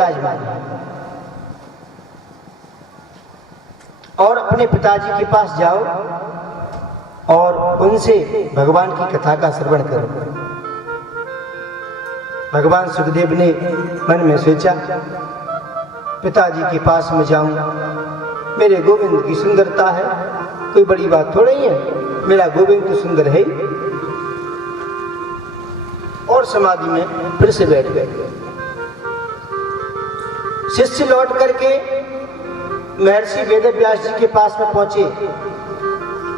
विराजमान है और अपने पिताजी के पास जाओ और उनसे भगवान की कथा का श्रवण करो। भगवान सुखदेव ने मन में सोचा, पिताजी के पास में जाऊं, मेरे गोविंद की सुंदरता है, कोई बड़ी बात थोड़ी है, मेरा गोविंद तो सुंदर है। और समाधि में फिर से बैठ गए। शिष्य लौट करके महर्षि वेदव्यास जी के पास में पहुंचे।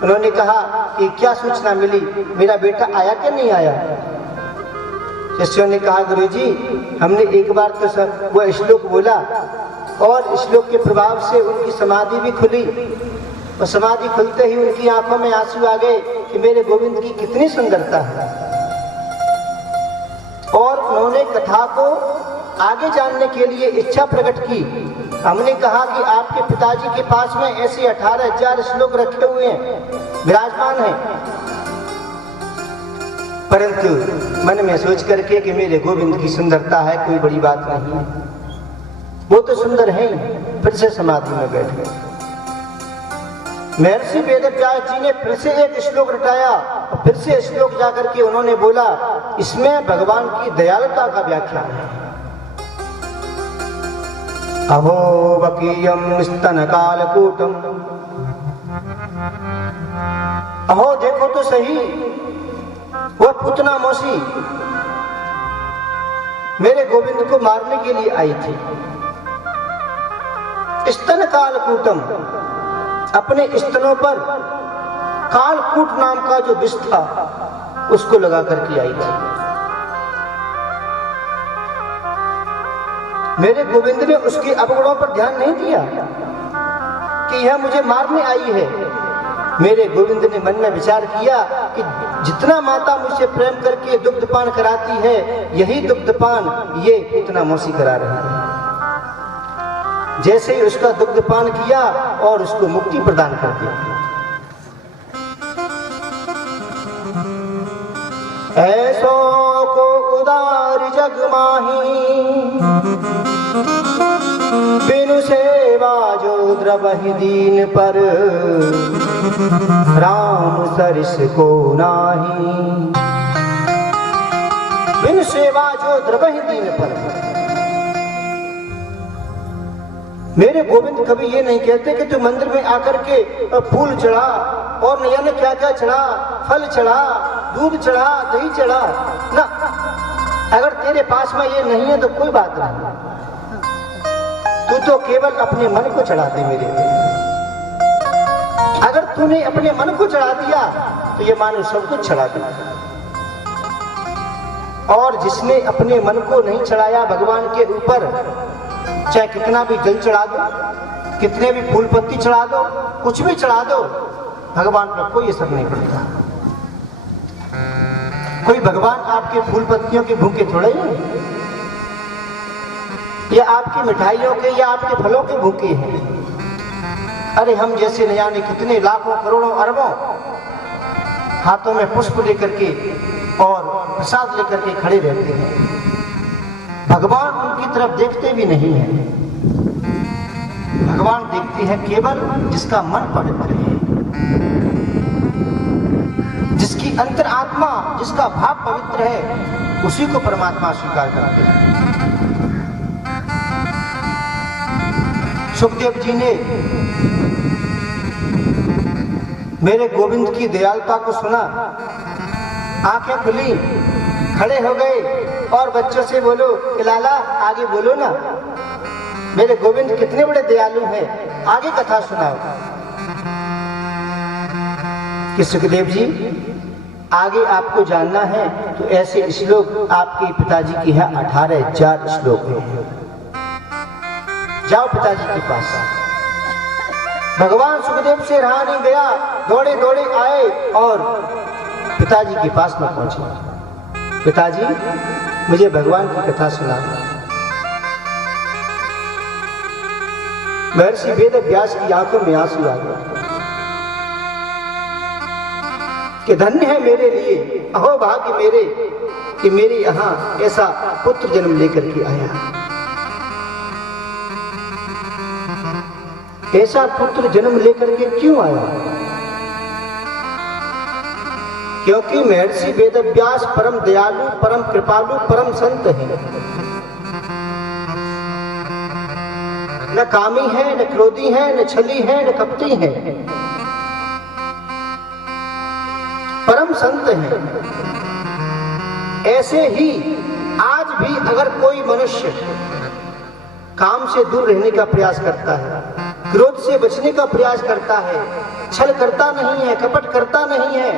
उन्होंने कहा कि क्या सूचना मिली, मेरा बेटा आया कि नहीं आया? शिष्यों ने कहा, गुरुजी, हमने एक बार तो सब वो श्लोक बोला और श्लोक के प्रभाव से उनकी समाधि भी खुली और समाधि खुलते ही उनकी आंखों में आंसू आ गए कि मेरे गोविंद की कितनी सुंदरता है। और उन्होंने कथा को आगे जानने के लिए इच्छा प्रकट की। हमने कहा कि आपके पिताजी के पास में ऐसे 18,000 श्लोक रखे हुए हैं, विराजमान हैं, परंतु मन में सोच करके कि मेरे गोविंद की सुंदरता है, कोई बड़ी बात नहीं है, वो तो सुंदर है, फिर से समाधि में बैठ गए। महर्षि वेदव्यास जी ने फिर से एक श्लोक रटाया और फिर से श्लोक जाकर के उन्होंने बोला, इसमें भगवान की दयालुता का व्याख्यान है। अहो वकीयम स्तन कालकूटम, अहो देखो तो सही, वह पूतना मौसी मेरे गोविंद को मारने के लिए आई थी। स्तन कालकूटम, अपने स्तनों पर कालकूट नाम का जो विष था उसको लगा करके आई थी। मेरे गोविंद ने उसके अवगुणों पर ध्यान नहीं दिया कि यह मुझे मारने आई है। मेरे गोविंद ने मन में विचार किया कि जितना माता मुझसे प्रेम करके दुग्धपान कराती है, यही दुग्धपान ये पूतना मौसी करा रही है। जैसे ही उसका दुग्धपान किया और उसको मुक्ति प्रदान कर दी। ऐसो को उदार जग माही, बिनु सेवा जो द्रवहि दीन पर, राम सरिस को नाही। बिनु सेवा जो द्रवहि दीन पर, मेरे गोविंद कभी ये नहीं कहते कि तू मंदिर में आकर के फूल चढ़ा और नया ने क्या क्या चढ़ा, फल चढ़ा, दूध चढ़ा, दही चढ़ा ना। अगर तेरे पास में ये नहीं है तो कोई बात नहीं, तू तो केवल अपने मन को चढ़ा दे मेरे। अगर तूने अपने मन को चढ़ा दिया तो ये मानो सब कुछ चढ़ा दिया। और जिसने अपने मन को नहीं चढ़ाया भगवान के ऊपर, चाहे कितना भी जल चढ़ा दो, कितने भी फूल पत्ती चढ़ा दो, कुछ भी चढ़ा दो, भगवान पर कोई असर नहीं पड़ता। कोई भगवान आपके फूल पत्तियों के भूखे थोड़े हैं, या आपकी मिठाइयों के या आपके फलों के भूखे हैं। अरे हम जैसे न जाने कितने लाखों करोड़ों अरबों हाथों में पुष्प लेकर के और प्रसाद लेकर के खड़े रहते हैं, भगवान उनकी तरफ देखते भी नहीं है। भगवान देखते हैं केवल जिसका मन पवित्र है, जिसकी अंतर आत्मा, जिसका भाव पवित्र है, उसी को परमात्मा स्वीकार करते हैं। सुखदेव जी ने मेरे गोविंद की दयालुता को सुना, आंखें खुली, खड़े हो गए और बच्चों से बोलो कि लाला आगे बोलो ना, मेरे गोविंद कितने बड़े दयालु हैं, आगे कथा सुनाओ। कि सुखदेव जी आगे आपको जानना है तो ऐसे श्लोक आपके पिताजी की है 18,000 श्लोक हैं। जाओ पिताजी के पास। भगवान सुखदेव से रहा नहीं गया, दौड़े दौड़े आए और पिताजी के पास में पहुंचे। पिताजी मुझे भगवान की कथा सुना। महर्षि वेदव्यास की आंखों में आंसू आ गए कि धन्य है मेरे लिए, अहो भाग्य मेरे कि मेरे यहाँ ऐसा पुत्र जन्म लेकर के आया। ऐसा पुत्र जन्म लेकर के क्यों आया? क्योंकि महर्षि वेदव्यास परम दयालु, परम कृपालु, परम संत हैं। न कामी है, न क्रोधी है, न छली है, न कपटी है, परम संत हैं। ऐसे ही आज भी अगर कोई मनुष्य काम से दूर रहने का प्रयास करता है, क्रोध से बचने का प्रयास करता है, छल करता नहीं है, कपट करता नहीं है,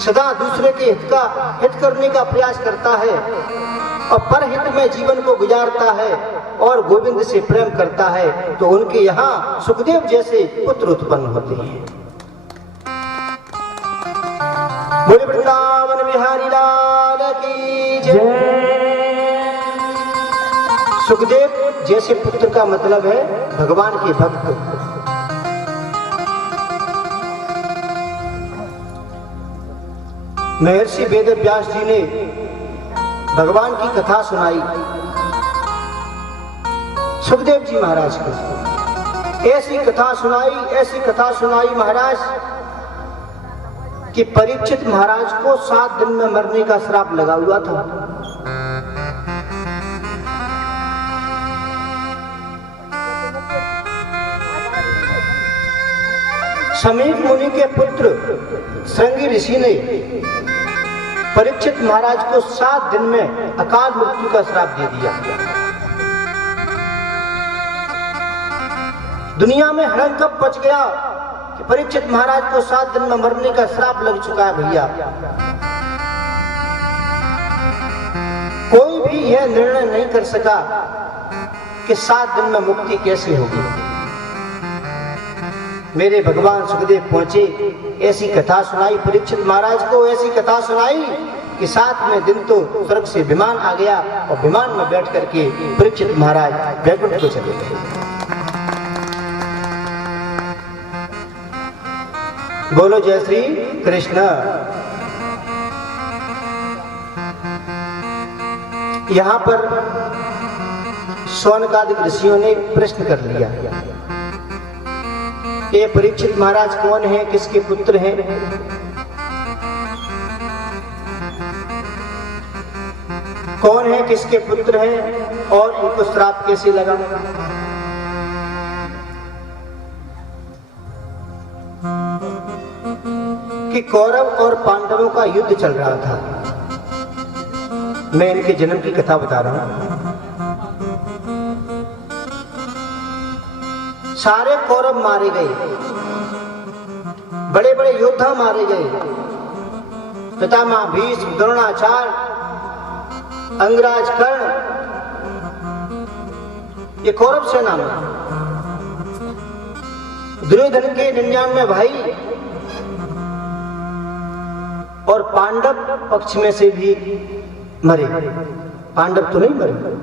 सदा दूसरे के हित करने का प्रयास करता है और परहित में जीवन को गुजारता है और गोविंद से प्रेम करता है, तो उनके यहाँ सुखदेव जैसे पुत्र उत्पन्न होते हैं। बोले वृंदावन बिहारी लाल की जय। सुखदेव जैसे पुत्र का मतलब है भगवान के भक्त। महर्षि वेदव्यास जी ने भगवान की कथा सुनाई सुखदेव जी महाराज को। ऐसी कथा सुनाई महाराज कि परीक्षित महाराज को 7 दिन में मरने का श्राप लगा हुआ था। समीप मुनि के पुत्र श्रृंगी ऋषि ने परीक्षित महाराज को 7 दिन में अकाल मृत्यु का श्राप दे दिया। दुनिया में हड़कंप मच गया कि परीक्षित महाराज को 7 दिन में मरने का श्राप लग चुका है। भैया कोई भी यह निर्णय नहीं कर सका कि 7 दिन में मुक्ति कैसे होगी। मेरे भगवान सुखदेव पहुंचे, ऐसी कथा सुनाई परीक्षित महाराज को, ऐसी कथा सुनाई कि 7वें दिन तो स्वर्ग से विमान आ गया और विमान में बैठ करके परीक्षित महाराज वैकुंठ को चले गए। बोलो जय श्री कृष्ण। यहाँ पर शौनकादिक ऋषियों ने प्रश्न कर लिया, ये परीक्षित महाराज कौन है, किसके पुत्र हैं? कौन है, किसके पुत्र हैं और इनको श्राप कैसे लगा? कि कौरव और पांडवों का युद्ध चल रहा था। मैं इनके जन्म की कथा बता रहा हूं। सारे कौरव मारे गए, बड़े बड़े योद्धा मारे गए, पितामह भीष्म, द्रोणाचार्य, अंगराज, कर्ण, ये कौरव सेना में। दुर्योधन के 99 भाई और पांडव पक्ष में से भी मरे। पांडव तो नहीं मरे,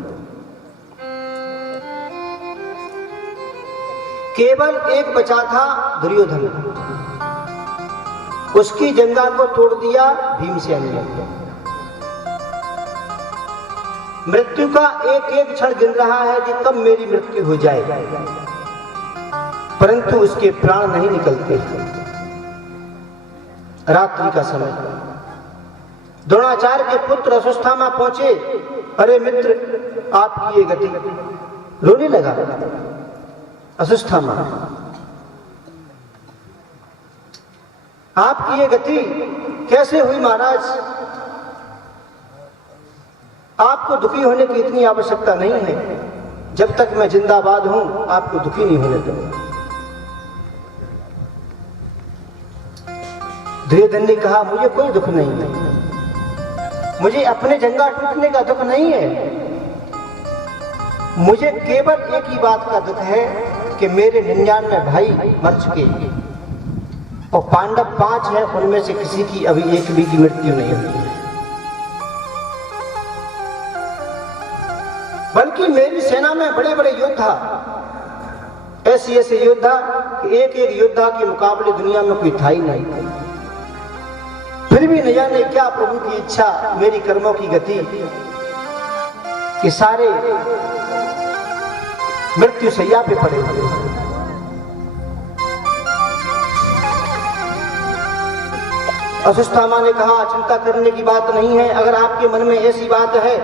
केवल एक बचा था दुर्योधन, उसकी जंगा को तोड़ दिया भीमसेन ने। मृत्यु का एक एक क्षण गिन रहा है कि कब मेरी मृत्यु हो जाए, परंतु उसके प्राण नहीं निकलते। रात्रि का समय, द्रोणाचार्य के पुत्र अश्वत्थामा पहुंचे। अरे मित्र, आपकी ये गति, रोने लगा अश्वत्थामा, आपकी ये गति कैसे हुई महाराज? आपको दुखी होने की इतनी आवश्यकता नहीं है, जब तक मैं जिंदाबाद हूं आपको दुखी नहीं होने दूंगा। दुर्योधन ने कहा, मुझे कोई दुख नहीं है, मुझे अपने जंगा टूटने का दुख नहीं है, मुझे केवल एक ही बात का दुख है कि मेरे 99 भाई मर चुके और पांडव 5 हैं, उनमें से किसी की अभी एक भी की मृत्यु नहीं हुई, बल्कि मेरी सेना में बड़े बड़े योद्धा, ऐसे ऐसे योद्धा कि एक एक योद्धा के मुकाबले दुनिया में कोई था ही नहीं। फिर भी न जाने क्या प्रभु की इच्छा, मेरी कर्मों की गति कि सारे मृत्यु शैया पे पड़े हुए। अश्वत्थामा ने कहा, चिंता करने की बात नहीं है, अगर आपके मन में ऐसी बात है।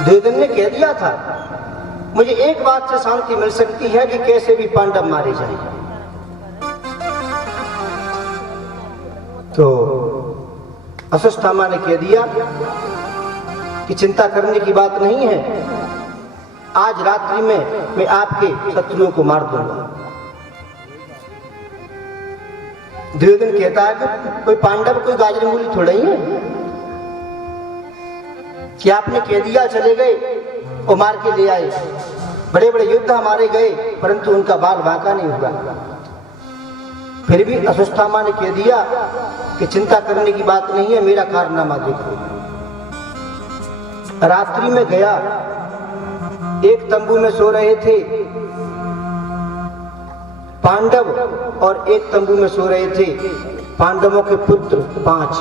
दुर्योधन ने कह दिया था, मुझे एक बात से शांति मिल सकती है कि कैसे भी पांडव मारे जाएं। तो अश्वत्थामा ने कह दिया कि चिंता करने की बात नहीं है, आज रात्रि में मैं आपके शत्रुओं को मार दूंगा। दुर्योधन कहता है कि कोई पांडव कोई गाजर मूली थोड़ा ही है कि आपने कह दिया चले गए और मार के ले आए। बड़े बड़े युद्ध हमारे गए परंतु उनका बाल बांका नहीं हुआ। फिर भी अश्वत्थामा ने कह दिया कि चिंता करने की बात नहीं है, मेरा कारनामा देखो। रात्रि में गया, एक तंबू में सो रहे थे पांडव और एक तंबू में सो रहे थे पांडवों के पुत्र 5।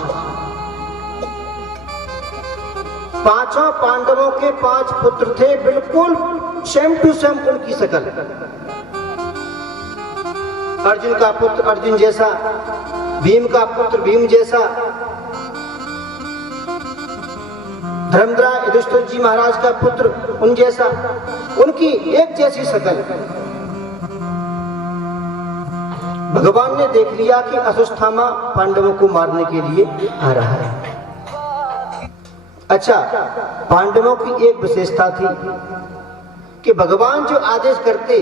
पांचों पांडवों के 5 पुत्र थे, बिल्कुल सेम टू सेम उनकी शक्ल। अर्जुन का पुत्र अर्जुन जैसा, भीम का पुत्र भीम जैसा, धर्मराज युधिष्ठिर जी महाराज का पुत्र उन जैसा, उनकी एक जैसी शक्ल। भगवान ने देख लिया कि अश्वत्थामा पांडवों को मारने के लिए आ रहा है। अच्छा, पांडवों की एक विशेषता थी कि भगवान जो आदेश करते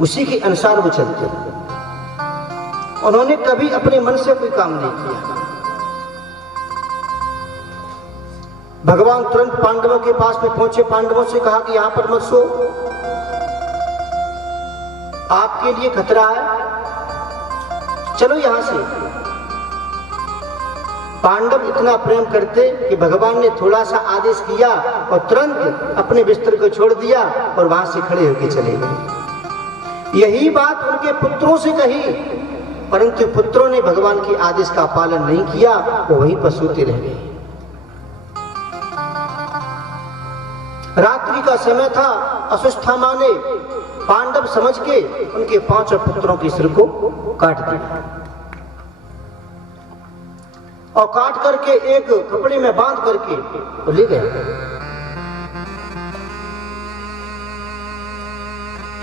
उसी के अनुसार वो चलते। उन्होंने कभी अपने मन से कोई काम नहीं किया। भगवान तुरंत पांडवों के पास में पहुंचे, पांडवों से कहा कि यहां पर मत सो, आपके लिए खतरा है, चलो यहां से। पांडव इतना प्रेम करते कि भगवान ने थोड़ा सा आदेश किया और तुरंत अपने बिस्तर को छोड़ दिया और वहां से खड़े होकर चले गए। यही बात उनके पुत्रों से कही, परंतु पुत्रों ने भगवान के आदेश का पालन नहीं किया, वो वहीं पर सोते रह गए। रात्रि का समय था, अश्वत्थामा ने पांडव समझ के उनके 5 पुत्रों के सिर को काट दिया और काट करके एक कपड़े में बांध करके तो ले गए।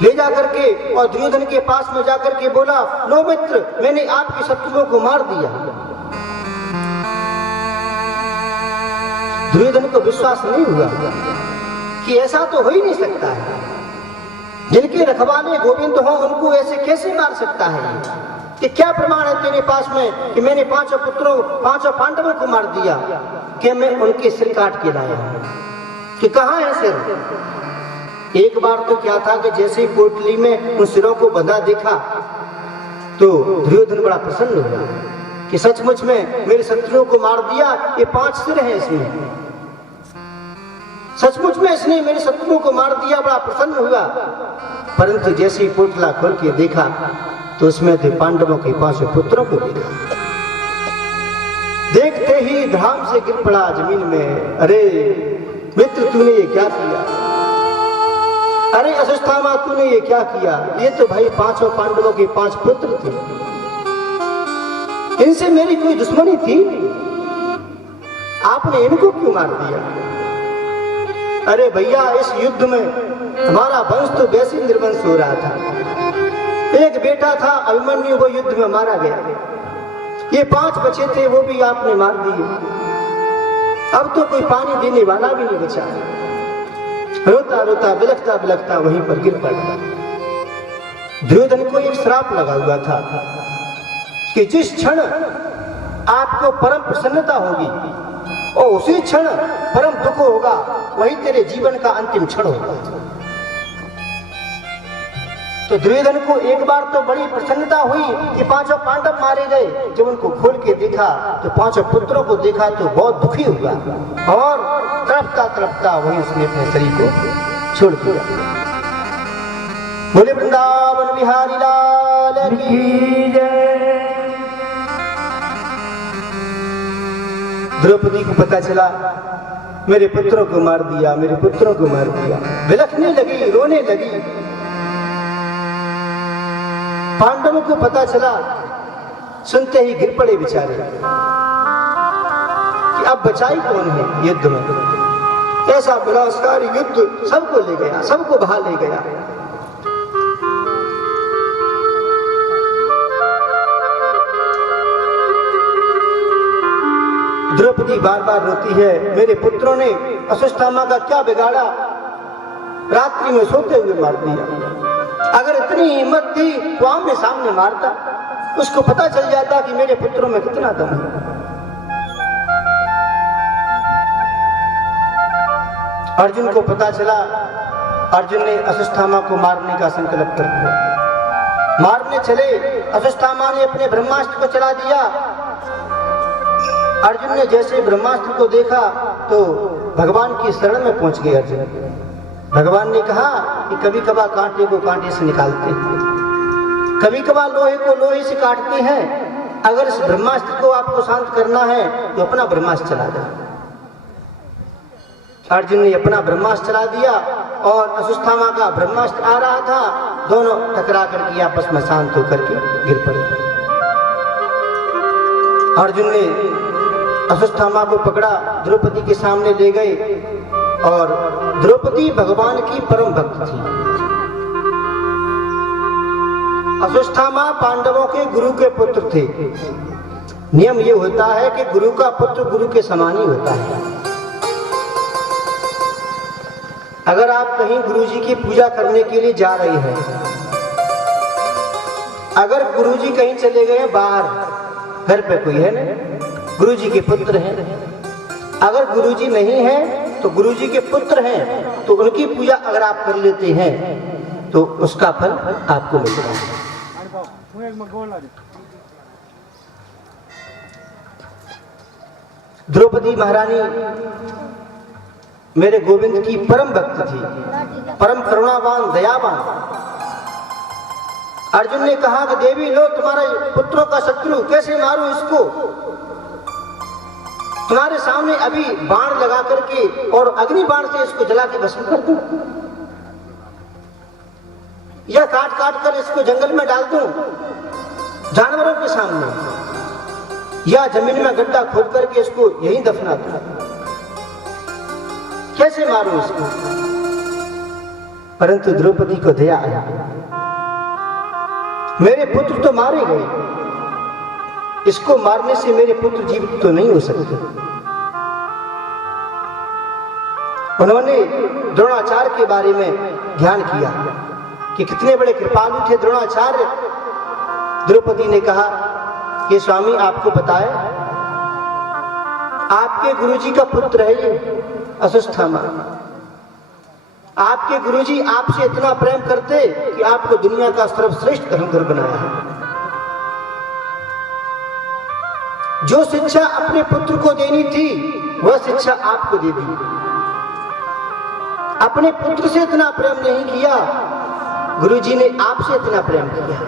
ले जाकर के और दुर्योधन के पास में जाकर के बोला, लो मित्र, मैंने आपके शत्रुओं को मार दिया। दुर्योधन को विश्वास नहीं हुआ कि ऐसा तो हो ही नहीं सकता है, जिनके रखवाले गोविंद हो उनको ऐसे कैसे मार सकता है। कि क्या प्रमाण है तेरे पास में कि मैंने 5 पुत्रों 5 पांडवों को मार दिया, कि मैं उनके सिर काट के लाया हूं, कि कहां है सिर। एक बार तो क्या था कि जैसे ही पोटली में उन सिरों को बंधा देखा तो दुर्योधन बड़ा प्रसन्न हुआ कि सचमुच में मेरे शत्रुओं को मार दिया, ये 5 सिर हैं इसमें, सचमुच में इसने मेरे शत्रुओं को मार दिया, बड़ा प्रसन्न हुआ। परंतु जैसे ही पोटला खोल के देखा तो उसमें थे पांडवों के 5 पुत्रों को देखा। देखते ही धाम से गिर पड़ा जमीन में, अरे मित्र तूने ये क्या किया, अरे अश्वत्थामा तूने ये क्या किया। ये तो भाई 5 पांडवों के 5 पुत्र थे, इनसे मेरी कोई दुश्मनी थी, आपने इनको क्यों मार दिया। अरे भैया, इस युद्ध में हमारा वंश तो वैसे निर्वंश हो रहा था। एक बेटा था अभिमन्यु, वो युद्ध में मारा गया, ये 5 बचे थे वो भी आपने मार दिए, अब तो कोई पानी देने वाला भी नहीं बचा। रोता रोता बिलखता बिलखता वहीं पर गिर पड़ा। दुर्योधन को एक श्राप लगा हुआ था कि जिस क्षण आपको परम प्रसन्नता होगी और उसी क्षण परम दुख होगा, वही तेरे जीवन का अंतिम क्षण होगा। तो दुर्योधन को एक बार तो बड़ी प्रसन्नता हुई कि 5 पांडव मारे गए। जब उनको खोल के देखा तो 5 पुत्रों को देखा तो बहुत दुखी हुआ और तड़पता तड़पता वहीं उसने अपने शरीर को छोड़ दिया। बोले वृंदावन बिहारी लाल की जय। द्रौपदी को पता चला मेरे पुत्रों को मार दिया, मेरे पुत्रों को मार दिया, बिलखने लगी, रोने लगी। पांडवों को पता चला, सुनते ही गिर पड़े बेचारे कि अब बचाई कौन है युद्ध में। ऐसा विनाशकारी युद्ध सबको ले गया, सबको बहा ले गया। द्रौपदी बार बार रोती है, मेरे पुत्रों ने अश्वत्थामा का क्या बिगाड़ा, रात्रि में सोते हुए मार दिया। अगर इतनी हिम्मत थी तो आमने सामने मारता, उसको पता चल जाता कि मेरे पुत्रों में कितना दम है। अर्जुन को पता चला, अर्जुन ने अश्वत्थामा को मारने का संकल्प कर दिया। मारने चले, अश्वत्थामा ने अपने ब्रह्मास्त्र को चला दिया। अर्जुन ने जैसे ब्रह्मास्त्र को देखा तो भगवान की शरण में पहुंच गए अर्जुन। भगवान ने कहा कि कभी कभार कांटे को कांटे से निकालते हैं, कभी कभार लोहे को लोहे से काटते हैं। अगर इस ब्रह्मास्त्र को आपको शांत करना है तो अपना ब्रह्मास्त्र चला दो। अर्जुन ने अपना ब्रह्मास्त्र चला दिया और अश्वत्थामा का ब्रह्मास्त्र आ रहा था। दोनों टकरा करके आपस में शांत होकर के गिर पड़े। अर्जुन ने अश्वत्थामा को पकड़ा, द्रौपदी के सामने ले गए और द्रौपदी भगवान की परम भक्त थी। अश्वत्थामा पांडवों के गुरु के पुत्र थे। नियम ये होता है कि गुरु का पुत्र गुरु के समान ही होता है। अगर आप कहीं गुरुजी की पूजा करने के लिए जा रहे हैं, अगर गुरुजी कहीं चले गए बाहर, घर पे कोई है ना, गुरुजी के पुत्र हैं। अगर गुरुजी नहीं है तो गुरुजी के पुत्र हैं, तो उनकी पूजा अगर आप कर लेते हैं तो उसका फल आपको मिलता है। द्रौपदी महारानी मेरे गोविंद की परम भक्त थी, परम करुणावान, दयावान। अर्जुन ने कहा कि देवी लो तुम्हारे पुत्रों का शत्रु, कैसे मारूं इसको? तुम्हारे सामने अभी बाण लगा करके और अग्नि बाण से इसको जला के भस्म कर दूं, या काट काट कर इसको जंगल में डाल दूं जानवरों के सामने, या जमीन में गड्ढा खोद करके इसको यहीं दफना दूं। कैसे मारूं इसको? परंतु द्रौपदी को दया आया, मेरे पुत्र तो मारे गए, इसको मारने से मेरे पुत्र जीवित तो नहीं हो सकते। उन्होंने द्रोणाचार्य के बारे में ध्यान किया कि कितने बड़े कृपालु थे द्रोणाचार्य। द्रौपदी ने कहा कि स्वामी आपको बताए, आपके गुरुजी का पुत्र है ये अश्वत्थामा। आपके गुरुजी आपसे इतना प्रेम करते कि आपको दुनिया का सर्वश्रेष्ठ धर्मधर बनाया है। जो शिक्षा अपने पुत्र को देनी थी वह शिक्षा आपको दे दी। अपने पुत्र से इतना प्रेम नहीं किया, गुरुजी ने आपसे इतना प्रेम किया।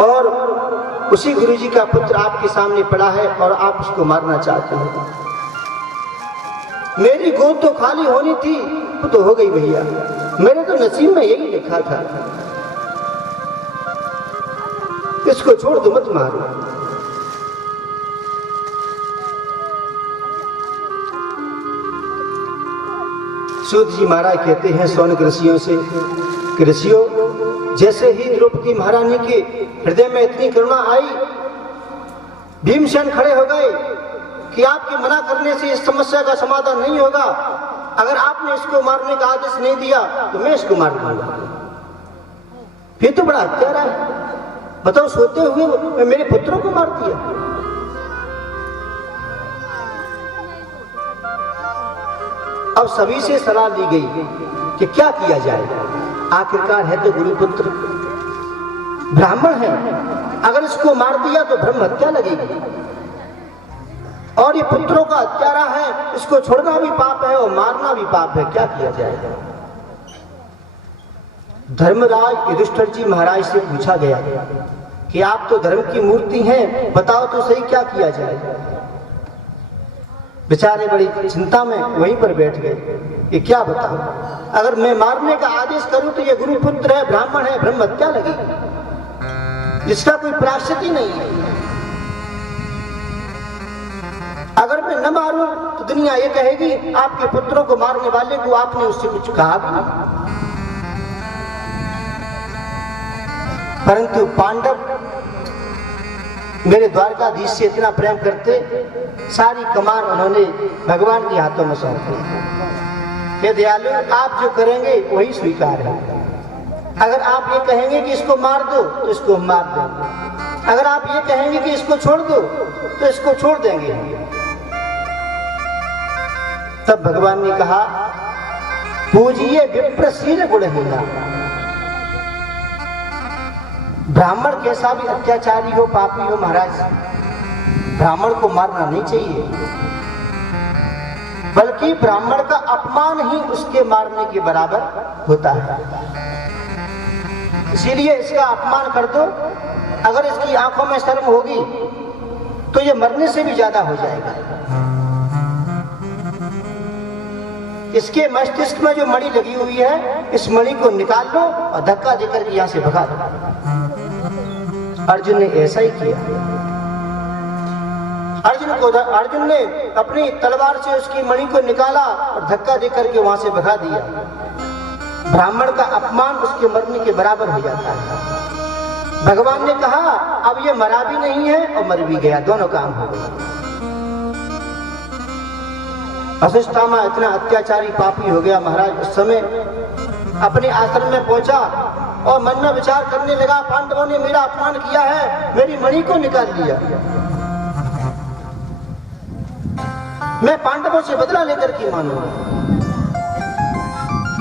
और उसी गुरुजी का पुत्र आपके सामने पड़ा है और आप उसको मारना चाहते हो। मेरी गोद तो खाली होनी थी, वो तो हो गई भैया, मेरे तो नसीब में यही लिखा था। इसको छोड़ दो, मत मारो। सूत जी महाराज कहते हैं सौनक ऋषियों से कि ऋषियों, जैसे ही द्रौपदी महारानी के हृदय में इतनी करुणा आई, भीमसेन खड़े हो गए कि आपके मना करने से इस समस्या का समाधान नहीं होगा। अगर आपने इसको मारने का आदेश नहीं दिया तो मैं इसको मार दूंगा। फिर तो बड़ा हत्यारा है, बताओ, सोते हुए मेरे पुत्रों को मार दिया। अब सभी से सलाह ली गई कि क्या किया जाए। आखिरकार है तो गुरुपुत्र, ब्राह्मण है, अगर इसको मार दिया तो ब्रह्म हत्या लगेगी, और ये पुत्रों का हत्यारा है, इसको छोड़ना भी पाप है और मारना भी पाप है। क्या किया जाए? धर्मराज युधिष्ठिर जी महाराज से पूछा गया कि आप तो धर्म की मूर्ति हैं, बताओ तो सही क्या किया जाए। बेचारे बड़ी चिंता में वहीं पर बैठ गए कि क्या बताओ, अगर मैं मारने का आदेश करूं तो ये गुरुपुत्र है, ब्राह्मण है, ब्रह्म हत्या लगेगी। जिसका कोई प्रायश्चित ही नहीं है। अगर मैं न मारूं तो दुनिया ये कहेगी आपके पुत्रों को मारने वाले को आपने उससे कुछ कहा भी नहीं। परंतु पांडव मेरे द्वारकाधीश से इतना प्रेम करते, सारी कमान उन्होंने भगवान के हाथों में सौंप दी। हे दयालु, आप जो करेंगे वही स्वीकार है। अगर आप ये कहेंगे कि इसको मार दो तो इसको हम मार देंगे, अगर आप ये कहेंगे कि इसको छोड़ दो तो इसको छोड़ देंगे। तब भगवान ने कहा, पूजिए विप्रशील गुणहीना। ब्राह्मण कैसा भी अत्याचारी हो, पापी हो महाराज, ब्राह्मण को मारना नहीं चाहिए, बल्कि ब्राह्मण का अपमान ही उसके मारने के बराबर होता है। इसीलिए इसका अपमान कर दो, अगर इसकी आंखों में शर्म होगी तो ये मरने से भी ज्यादा हो जाएगा। इसके मस्तिष्क में जो मणि लगी हुई है, इस मणि को निकाल लो और धक्का देकर के यहां से भगा दो। अर्जुन ने ऐसा ही किया। अर्जुन ने अपनी तलवार से उसकी मणि को निकाला और धक्का देकर के वहां से भगा दिया। ब्राह्मण का अपमान उसके मरने के बराबर हो जाता है। भगवान ने कहा, अब ये मरा भी नहीं है और मर भी गया, दोनों काम हो गए। अश्वत्थामा इतना अत्याचारी पापी हो गया महाराज, उस समय अपने आश्रम में पहुंचा और मन में विचार करने लगा, पांडवों ने मेरा अपमान किया है, मेरी मणि को निकाल लिया, मैं पांडवों से बदला लेकर के मानूंगा।